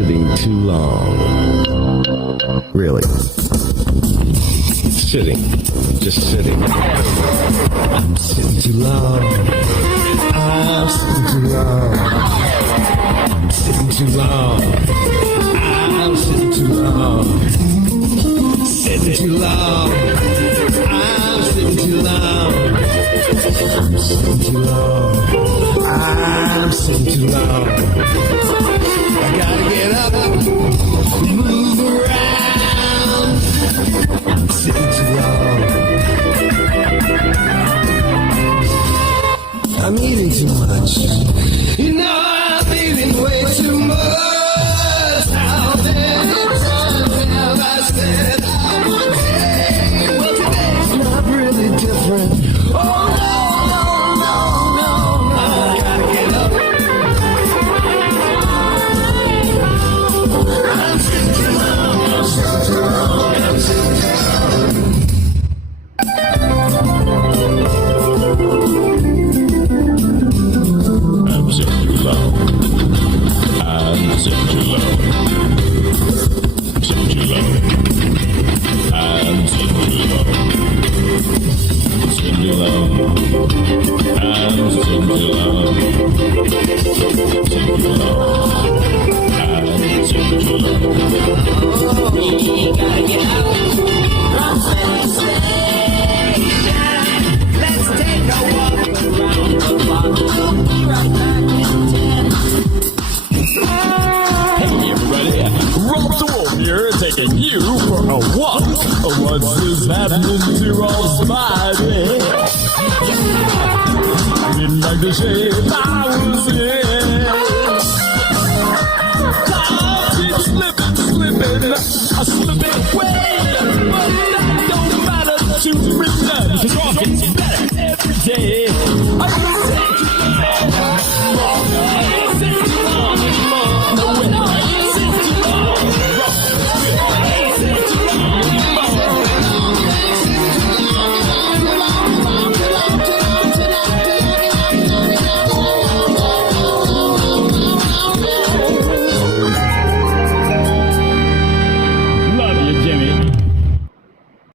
sitting too long. Really. Sitting. Just sitting. I'm sitting too long. I'm sitting too long. I'm sitting too long. I'm sitting too long. Sitting too long. I'm sitting too long. I'm sitting too long. I'm sitting too long. I gotta get up, move around. I'm sitting too long. I'm eating too much. You know I'm eating way too much. How many times have I said I'm okay? Well, today's not really different. Oh no, no, no, no, no. I gotta get up. I'm sitting too long. I'm sitting too long. I'm sitting too long. I'm sitting too long. I'm sitting too long. I'm sitting too long. I'm sitting too long. I'm sitting too long. I'm sitting too long. Sitting too long. I'm sitting too long. We gotta get out from Central Station. Let's take a walk around the block. We'll be right back in 10. Hey everybody, Rob the Wolf here, taking you for a walk. What's this happening to all Spidey? Didn't like the shape I was in. Caught it slipping, I slipping away. But that don't matter to me none, 'cause walking's better every day.